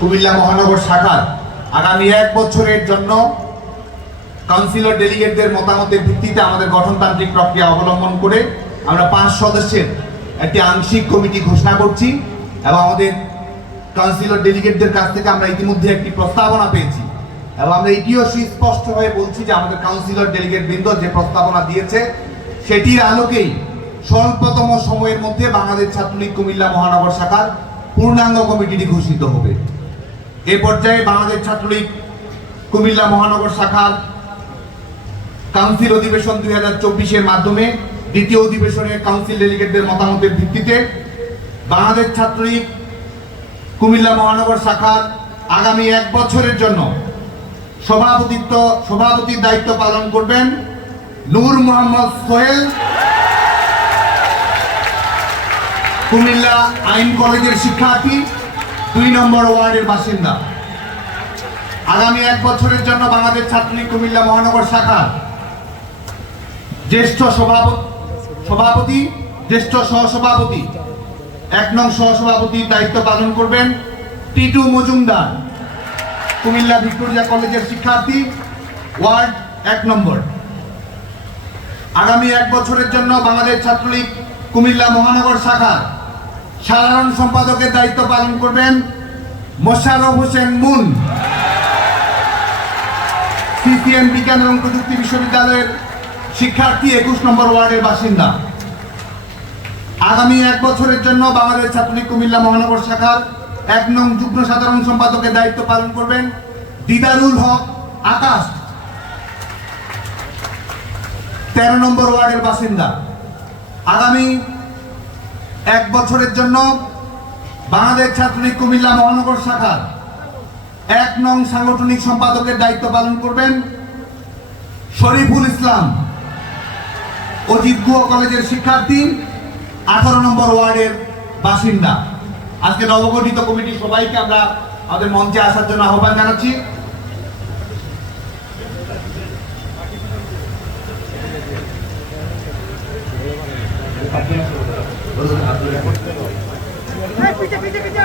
কুমিল্লা মহানগর শাখার আগামী 1 বছরের জন্য কাউন্সিলর ডেলিগেটদের মতামতের ভিত্তিতে আমাদের গঠনতান্ত্রিক প্রক্রিয়া অবলম্বন করে আমরা 5 সদস্যের একটি আংশিক কমিটি ঘোষণা করছি এবং আমাদের কাউন্সিলর ডেলিগেটদের কাছ থেকে আমরা ইতিমধ্যে একটি প্রস্তাবনা পেয়েছি এবং আমরা এটিও সুস্পষ্ট হয়ে বলছি যে আমাদের কাউন্সিলর ডেলিগেট বৃন্দ যে প্রস্তাবনা দিয়েছে সেটির আলোকেই স্বল্পতম সময়ের মধ্যে বাংলাদেশ ছাত্রলীগ কুমিল্লা মহানগর শাখার পূর্ণাঙ্গ কমিটিটি ঘোষিত হবে। এ পর্যায়ে বাংলাদেশ ছাত্রলীগ কুমিল্লা মহানগর শাখার কাউন্সিল অধিবেশন 2024-এর মাধ্যমে দ্বিতীয় অধিবেশনের কাউন্সিল ডেলিগেটদের মতামতের ভিত্তিতে বাংলাদেশ ছাত্রলীগ কুমিল্লা মহানগর শাখার আগামী 1 বছরের জন্য সভাপতির দায়িত্ব পালন করবেন নূর মোহাম্মদ সোহেল, কুমিল্লা আইন কলেজের শিক্ষার্থী, 2 নম্বর ওয়ার্ডের বাসিন্দা। আগামী 1 বছরের জন্য বাংলাদেশ ছাত্রলীগ কুমিল্লা মহানগর শাখার জ্যেষ্ঠ সভাপতি, জ্যেষ্ঠ সহসভাপতি, 1 নং সহসভাপতির দায়িত্ব পালন করবেন টিটু মজুমদার, কুমিল্লা ভিক্টোরিয়া কলেজের শিক্ষার্থী, ওয়ার্ড 1 নম্বর। আগামী 1 বছরের জন্য বাংলাদেশ ছাত্রলীগ কুমিল্লা মহানগর শাখার সাধারণ সম্পাদকের দায়িত্ব পালন করবেন মোশাররফ হোসেন মুন, সিসিএম বিজ্ঞান এবং প্রযুক্তি বিশ্ববিদ্যালয়ের শিক্ষার্থী, 21 নম্বর ওয়ার্ডের বাসিন্দা। আগামী 1 বছরের জন্য বাংলাদেশ ছাত্রলীগ কুমিল্লা মহানগর শাখার 1 নং যুগ্ম সাধারণ সম্পাদকের দায়িত্ব পালন করবেন দিদারুল হক আকাশ, 13 নম্বর ওয়ার্ডের বাসিন্দা। আগামী 1 বছরের জন্য বাংলাদেশ ছাত্রলীগ কুমিল্লা মহানগর শাখার 1 নং সাংগঠনিক সম্পাদকের দায়িত্ব পালন করবেন শরীফুল ইসলাম, অজিত গুহ কলেজের শিক্ষার্থী, 18 নম্বর ওয়ার্ডের বাসিন্দা। আজকে নবগঠিত কমিটি সবাইকে আমরা আমাদের মঞ্চে আসার জন্য আহ্বান জানাচ্ছি। পিছে পিছে পিছে